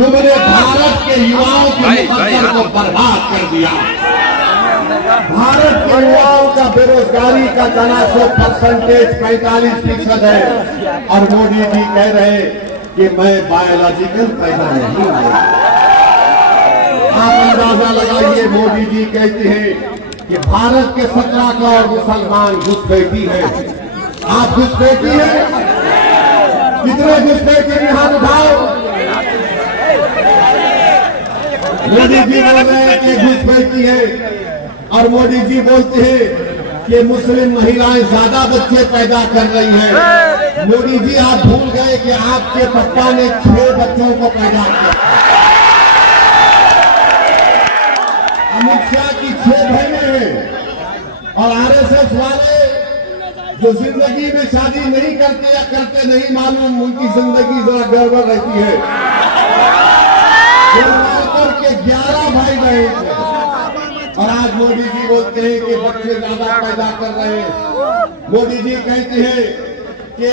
तुमने भारत के युवाओं के मुकद्दर को बर्बाद कर दिया। भारत के युवाओं का बेरोजगारी का 45% है और मोदी जी कह रहे कि मैं बायोलॉजिकल पैदा नहीं हुआ। आप अंदाजा लगाइए, मोदी जी कहते हैं कि भारत के 17 करोड़ मुसलमान घुसपैठी है। आप घुसपैठी है? कितने घुसपैठी हाथ उठाओ। मोदी जी बोल रहे हैं कि घुसपैठी है और मोदी जी बोलते हैं कि मुस्लिम महिलाएं ज्यादा बच्चे पैदा कर रही हैं। मोदी जी आप भूल गए कि आपके पप्पा ने 6 बच्चों को पैदा किया। अमित शाह की 6 बहनें हैं और आरएसएस वाले जो जिंदगी में शादी नहीं करते या करते नहीं मालूम, उनकी जिंदगी जरा गड़बड़ रहती है। के 11 भाई बहन थे और आज मोदी जी बोलते हैं कि बच्चे ज्यादा पैदा कर रहे हैं। मोदी जी कहते हैं कि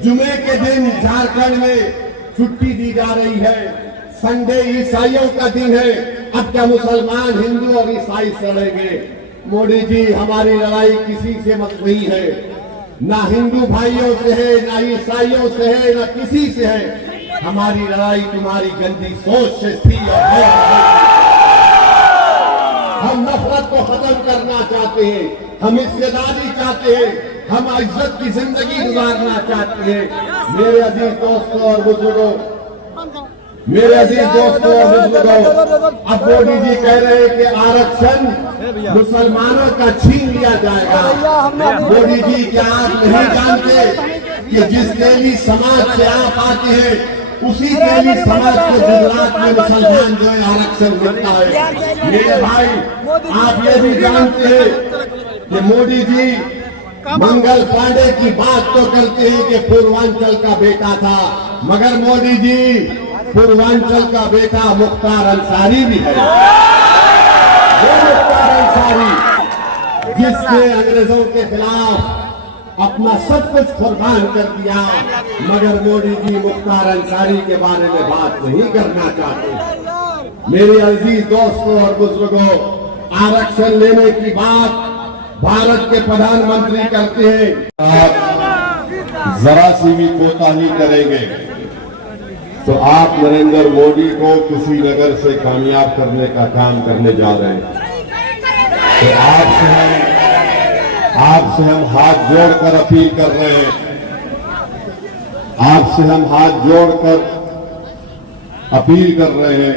जुमे के दिन झारखंड में छुट्टी दी जा रही है। संडे ईसाइयों का दिन है। अब क्या मुसलमान, हिंदू और ईसाई लड़ेंगे? मोदी जी, हमारी लड़ाई किसी से मत नहीं है, ना हिंदू भाइयों से है, ना ईसाइयों से है, ना किसी से है। हमारी लड़ाई तुम्हारी गंदी सोच से थी और है। हम नफरत को खत्म करना चाहते हैं, हम हिस्सेदारी चाहते हैं, हम इज्जत की जिंदगी गुजारना चाहते हैं। मेरे अजीज दोस्तों और बुजुर्गों, अब मोदी जी कह रहे हैं कि आरक्षण मुसलमानों का छीन लिया जाएगा। मोदी जी, क्या आप नहीं जानते कि जिस तेली समाज से आप आते हैं उसी तेली समाज को गुजरात में मुसलमान जो है आरक्षण मिलता है। मेरे भाई, आप ये भी जानते हैं कि मोदी जी मंगल पांडे की बात तो करते हैं कि पूर्वांचल का बेटा था, मगर मोदी जी पूर्वांचल का बेटा मुख्तार अंसारी भी है। वो मुख्तार अंसारी जिसने अंग्रेजों के खिलाफ अपना सब कुछ कुर्बान कर दिया, मगर मोदी जी मुख्तार अंसारी के बारे में बात नहीं करना चाहते। मेरे अजीज दोस्तों और बुजुर्गों, आरक्षण लेने की बात भारत के प्रधानमंत्री करते हैं। आप जरा सी भी कोताही करेंगे तो आप नरेंद्र मोदी को कुशीनगर से कामयाब करने का काम करने जा रहे हैं। तो आपसे हम हाथ जोड़कर अपील कर रहे हैं, आपसे हम हाथ जोड़कर अपील कर रहे हैं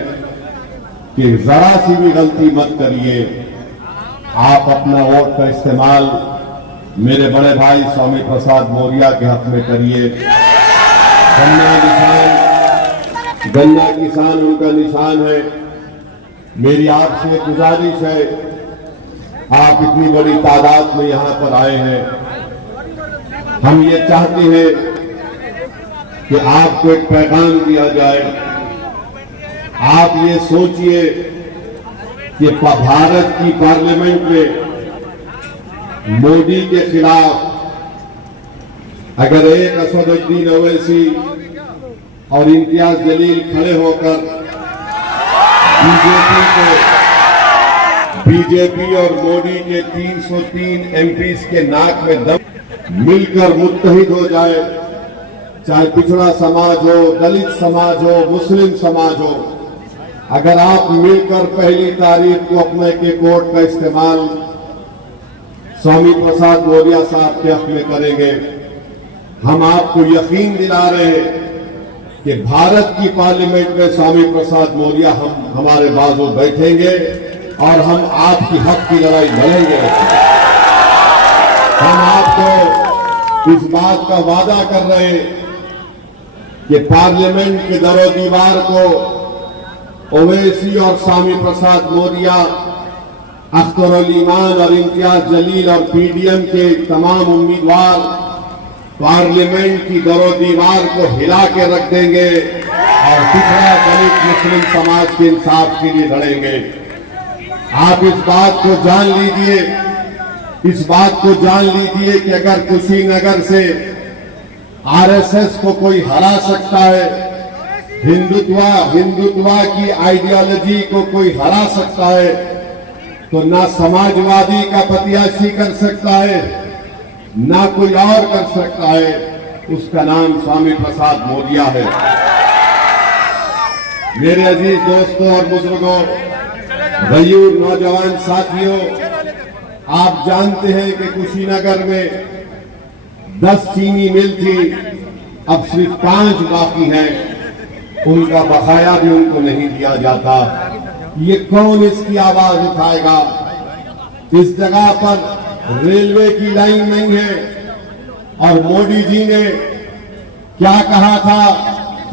कि जरा सी भी गलती मत करिए। आप अपना वोट का इस्तेमाल मेरे बड़े भाई स्वामी प्रसाद मौर्य के हक में करिए। गन्ना किसान उनका निशान है। मेरी आपसे गुजारिश है, आप इतनी बड़ी तादाद में यहां पर आए हैं, हम ये चाहते हैं कि आपको एक पैगाम दिया जाए। आप ये सोचिए कि भारत की पार्लियामेंट में मोदी के खिलाफ अगर एक असदुद्दीन ओवैसी और इम्तियाज जलील खड़े होकर बीजेपी और मोदी के 303 एमपीज के नाक में दम मिलकर मुत्तहिद हो जाए, चाहे पिछड़ा समाज हो, दलित समाज हो, मुस्लिम समाज हो, अगर आप मिलकर पहली तारीख को अपने के कोर्ट का इस्तेमाल स्वामी प्रसाद मौर्य साहब के हक में करेंगे, हम आपको यकीन दिला रहे हैं कि भारत की पार्लियामेंट में स्वामी प्रसाद मौर्य हमारे बाजू बैठेंगे और हम आपकी हक की लड़ाई लड़ेंगे। हम आपको इस बात का वादा कर रहे हैं कि पार्लियामेंट के दरो दीवार को ओवैसी और स्वामी प्रसाद मौर्य, अख्तर उल ईमान और इम्तियाज जलील और पीडीएम के तमाम उम्मीदवार पार्लियामेंट की दरो दीवार को हिला के रख देंगे और पिछड़ा दलित मुस्लिम समाज के इंसाफ के लिए लड़ेंगे। आप इस बात को जान लीजिए, इस बात को जान लीजिए कि अगर कुशीनगर से आरएसएस को कोई हरा सकता है हिंदुत्व की आइडियोलॉजी को कोई हरा सकता है तो ना समाजवादी का प्रत्याशी कर सकता है, ना कोई और कर सकता है। उसका नाम स्वामी प्रसाद मौर्य है। मेरे अजीज दोस्तों और बुजुर्गों, गयूर नौजवान साथियों, आप जानते हैं कि कुशीनगर में 10 चीनी मिल थी, अब सिर्फ 5 बाकी हैं। उनका बकाया भी उनको नहीं दिया जाता। ये कौन इसकी आवाज उठाएगा? इस जगह पर रेलवे की लाइन नहीं है और मोदी जी ने क्या कहा था,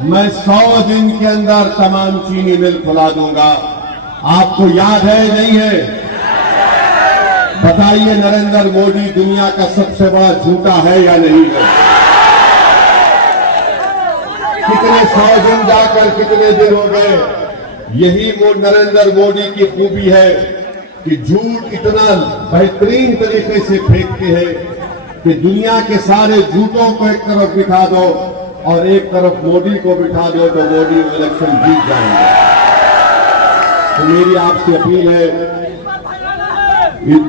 मैं 100 दिन के अंदर तमाम चीनी मिल खुला दूंगा। आपको याद है नहीं है? बताइए, नरेंद्र मोदी दुनिया का सबसे बड़ा झूठा है या नहीं है? कितने 100 दिन जाकर कितने दिन हो गए? यही नरेंद्र मोदी की खूबी है कि झूठ इतना बेहतरीन तरीके से फेंकते हैं कि दुनिया के सारे झूठों को एक तरफ बिठा दो और एक तरफ मोदी को बिठा दो तो मोदी इलेक्शन जीत जाएंगे। तो मेरी आपसे अपील है,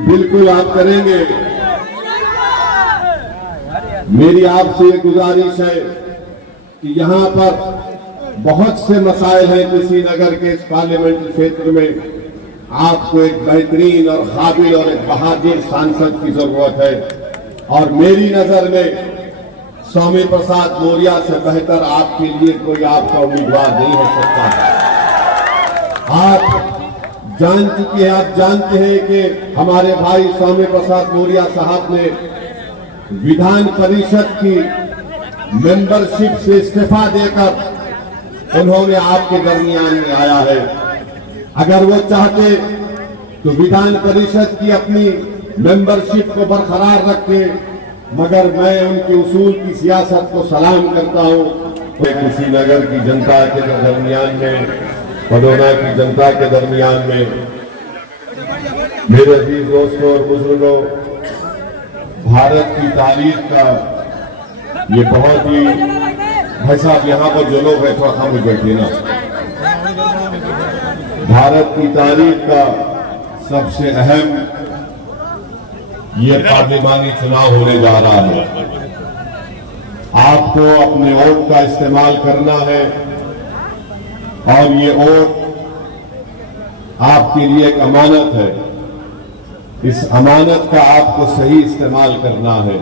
बिल्कुल आप करेंगे। मेरी आपसे एक गुजारिश है कि यहां पर बहुत से मसाइल हैं कुशीनगर के इस पार्लियामेंट क्षेत्र में। आपको एक बेहतरीन और काबिल और एक बहादुर सांसद की जरूरत है और मेरी नजर में स्वामी प्रसाद मौर्य से बेहतर आपके लिए कोई आपका उम्मीदवार नहीं हो सकता। आप जान चुके हैं, आप जानते हैं कि हमारे भाई स्वामी प्रसाद मौर्य साहब ने विधान परिषद की मेंबरशिप से इस्तीफा देकर उन्होंने आपके दरमियान में आया है। अगर वो चाहते तो विधान परिषद की अपनी मेंबरशिप को बरकरार रखते, मगर मैं उनके उसूल की सियासत को सलाम करता हूं। कुशीनगर की जनता के दरमियान में, पडौना की जनता के दरमियान में, मेरे अजीज दोस्तों और बुजुर्गों, भारत की तारीख का ये बहुत ही, भाई साहब यहाँ पर जो लोग हैं थोड़ा खामोश बैठिए ना। भारत की तारीख का सबसे अहम ये पार्लिमानी चुनाव होने जा रहा है। आपको अपने वोट का इस्तेमाल करना है और ये वोट आपके लिए एक अमानत है। इस अमानत का आपको सही इस्तेमाल करना है।